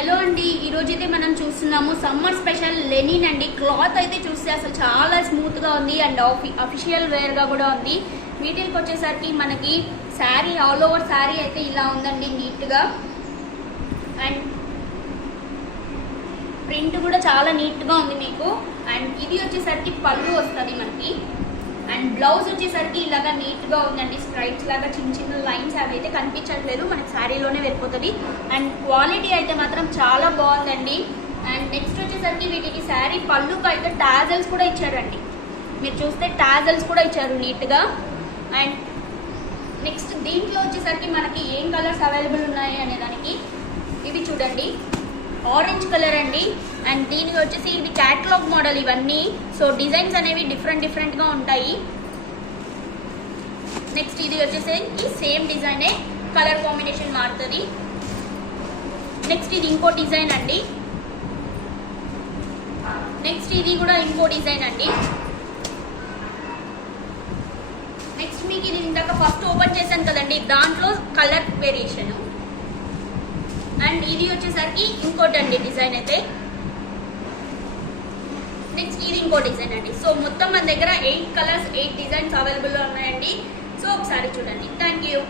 Hello అండి, ఈరోజు అయితే మనం చూస్తున్నాము సమ్మర్ స్పెషల్ లెనిన్ అండి. క్లాత్ అయితే చూస్తే అసలు చాలా స్మూత్గా ఉంది అండ్ అఫీషియల్ వేర్గా కూడా ఉంది. వీటికి వచ్చేసరికి మనకి శారీ ఆల్ ఓవర్ శారీ అయితే ఇలా ఉందండి నీట్గా. అండ్ ప్రింట్ కూడా చాలా నీట్గా ఉంది మీకు. అండ్ ఇది వచ్చేసరికి పళ్ళు వస్తుంది మనకి. అండ్ బ్లౌజ్ వచ్చేసరికి ఇలాగా నీట్గా ఉందండి. స్ట్రైట్స్ లాగా చిన్న చిన్న లైన్స్ అవి అయితే కనిపించట్లేదు, మనకి శారీలోనే వెళ్ళిపోతుంది. అండ్ క్వాలిటీ అయితే మాత్రం చాలా బాగుందండి. అండ్ నెక్స్ట్ వచ్చేసరికి వీటికి శారీ పళ్ళుకి అయితే టాజల్స్ కూడా ఇచ్చారండి. మీరు చూస్తే టాజల్స్ కూడా ఇచ్చారు నీట్గా. అండ్ నెక్స్ట్ దీంట్లో వచ్చేసరికి మనకి ఏం కలర్స్ అవైలబుల్ ఉన్నాయి అనే దానికి ఇవి చూడండి, ఆరెంజ్ కలర్ అండి. అండ్ దీనికి వచ్చేసి ఇది క్యాటలాగ్ మోడల్ ఇవన్నీ. సో డిజైన్స్ అనేవి డిఫరెంట్గా ఉంటాయి. నెక్స్ట్ ఇది వచ్చేసి సేమ్ డిజైనే, కలర్ కాంబినేషన్ మారుతుంది. నెక్స్ట్ ఇది ఇంకో డిజైన్ అండి. నెక్స్ట్ ఇది కూడా ఇంకో డిజైన్ అండి. నెక్స్ట్ మీకు ఇది ఇందాక ఫస్ట్ ఓపెన్ చేశాను కదండి, దాంట్లో కలర్ వేరియేషన్. అండ్ ఇది వచ్చేసరికి ఇంకోటి అండి డిజైన్ అయితే. నెక్స్ట్ ఇది ఇంకో డిజైన్ అండి. సో మొత్తం మన దగ్గర 8 కలర్స్ 8 డిజైన్స్ అవైలబుల్లో ఉన్నాయండి. సో ఒకసారి చూడండి. Thank you.